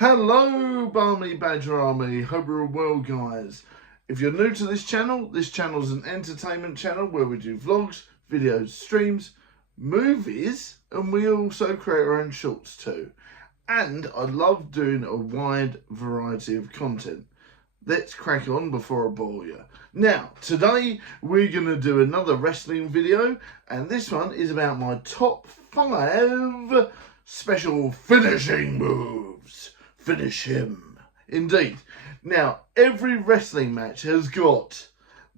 Hello, Barmy Badger Army. Hope you're all well, guys. If you're new to this channel's an entertainment channel where we do vlogs, videos, streams, movies, and we also create our own shorts too. And I love doing a wide variety of content. Let's crack on before I bore you. Now, today we're going to do another wrestling video, and this one is about my top 5 special finishing moves. Finish him. Indeed. Now, every wrestling match has got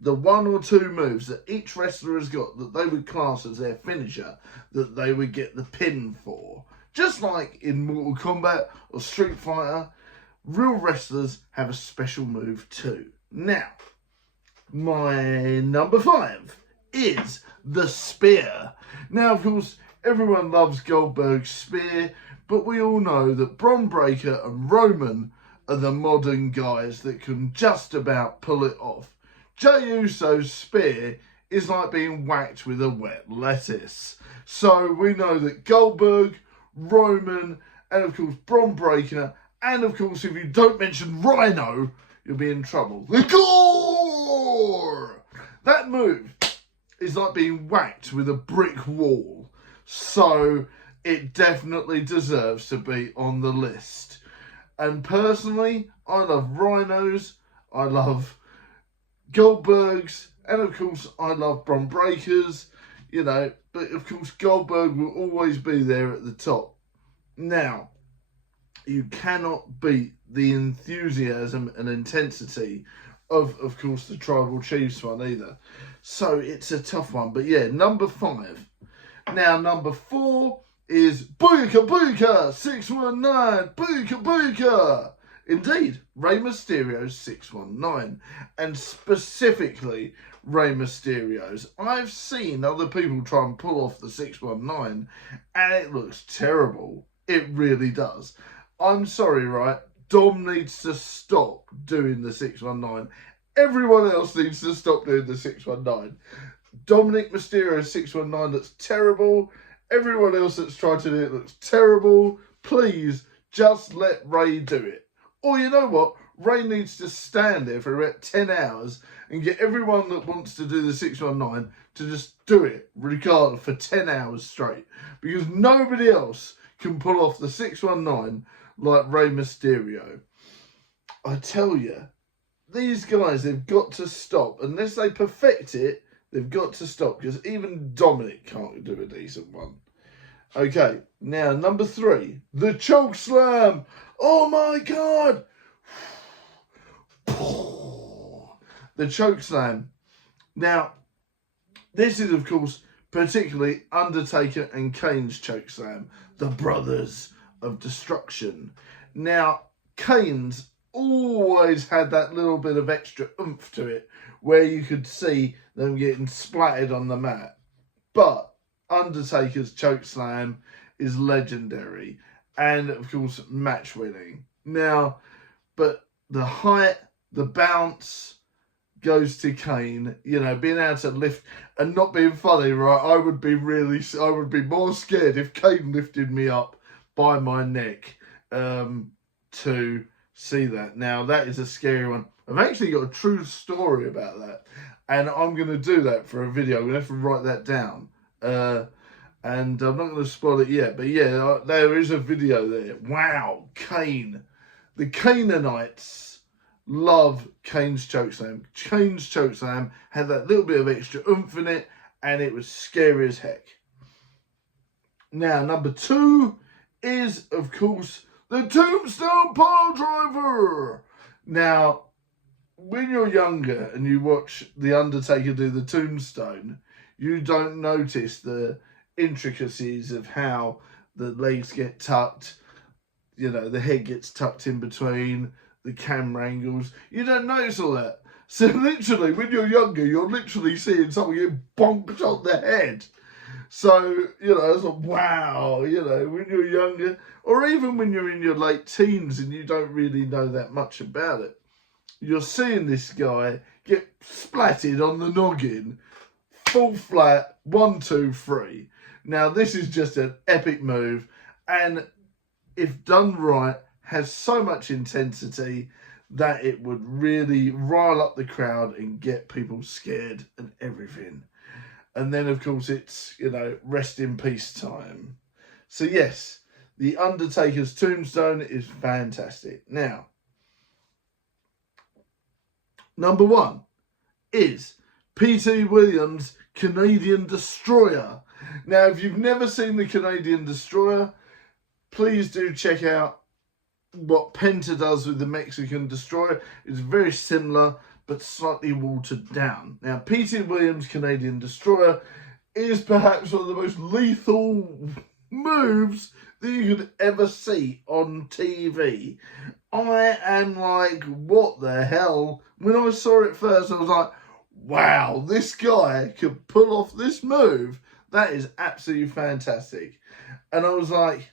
the 1 or 2 moves that each wrestler has got that they would class as their finisher, that they would get the pin for. Just like in Mortal Kombat or Street Fighter, real wrestlers have a special move too. Now, my number 5 is the spear. Now, of course, everyone loves Goldberg's spear, but we all know that Bron Breakker and Roman are the modern guys that can just about pull it off. Jey Uso's spear is like being whacked with a wet lettuce. So we know that Goldberg, Roman, and of course Bron Breakker, and of course if you don't mention Rhino, you'll be in trouble. The gore! That move is like being whacked with a brick wall. So it definitely deserves to be on the list. And personally, I love Rhinos, I love Goldberg's, and of course I love Bron Breakker's, you know, but of course Goldberg will always be there at the top. Now, you cannot beat the enthusiasm and intensity of course, the Tribal Chiefs one either. So it's a tough one, but yeah, number 5. Now, number 4 is Booyaka Booyaka 619, Booyaka Booyaka. Indeed, Rey Mysterio's 619, and specifically Rey Mysterio's. I've seen other people try and pull off the 619, and it looks terrible. It really does. I'm sorry, right? Dom needs to stop doing the 619. Everyone else needs to stop doing the 619. Dominic Mysterio's 619 looks terrible. Everyone else that's tried to do it looks terrible. Please, just let Rey do it. Or you know what? Rey needs to stand there for about 10 hours and get everyone that wants to do the 619 to just do it, regardless, for 10 hours straight. Because nobody else can pull off the 619 like Rey Mysterio. I tell you, these guys, they've got to stop. Unless they perfect it, they've got to stop, because even Dominic can't do a decent one. Okay, now number 3, the choke slam. Oh my God! The choke slam. Now, this is of course particularly Undertaker and Kane's choke slam, the Brothers of Destruction. Now, Kane's always had that little bit of extra oomph to it, where you could see them getting splattered on the mat. But Undertaker's choke slam is legendary, and of course match winning. Now, but the height, the bounce goes to Kane. You know, being able to lift and not being funny, right? I would be more scared if Kane lifted me up by my neck to see that. Now, that is a scary one. I've actually got a true story about that, and I'm going to do that for a video. I'm going to have to write that down. And I'm not going to spoil it yet, but yeah, there is a video there. Wow, Kane. The Canaanites love Kane's chokeslam. Kane's chokeslam had that little bit of extra oomph in it, and it was scary as heck. Now, number 2 is, of course, the Tombstone Piledriver. Now, when you're younger and you watch The Undertaker do the Tombstone, you don't notice the intricacies of how the legs get tucked, you know, the head gets tucked in between, the camera angles. You don't notice all that. So literally, when you're younger, you're literally seeing someone get bonked on the head. So, you know, it's like, wow, you know, when you're younger, or even when you're in your late teens and you don't really know that much about it, you're seeing this guy get splatted on the noggin, full flat, 1, 2, 3. Now, this is just an epic move, and if done right, has so much intensity that it would really rile up the crowd and get people scared and everything. And then, of course, it's, you know, rest in peace time. So, yes, The Undertaker's tombstone is fantastic. Now, number 1 is P.T. Williams' Canadian Destroyer. Now, if you've never seen the Canadian Destroyer, please do check out what Penta does with the Mexican Destroyer. It's very similar, but slightly watered down. Now, P.T. Williams' Canadian Destroyer is perhaps one of the most lethal moves that you could ever see on TV. I am like, what the hell? When I saw it first, I was like, wow, this guy could pull off this move. That is absolutely fantastic. And I was like,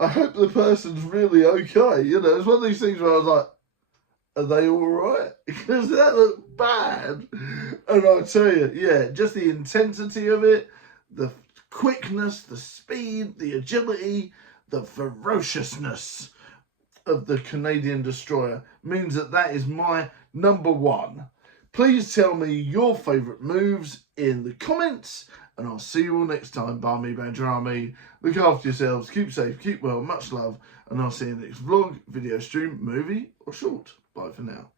I hope the person's really okay. You know, it's one of these things where I was like, are they all right? Because that looked bad. And I'll tell you, yeah, just the intensity of it, the quickness, the speed, the agility, the ferociousness of the Canadian Destroyer means that that is my number 1. Please tell me your favourite moves in the comments, and I'll see you all next time. Barmy Badger Army. Look after yourselves, keep safe, keep well, much love, and I'll see you next vlog, video stream, movie, or short. Bye for now.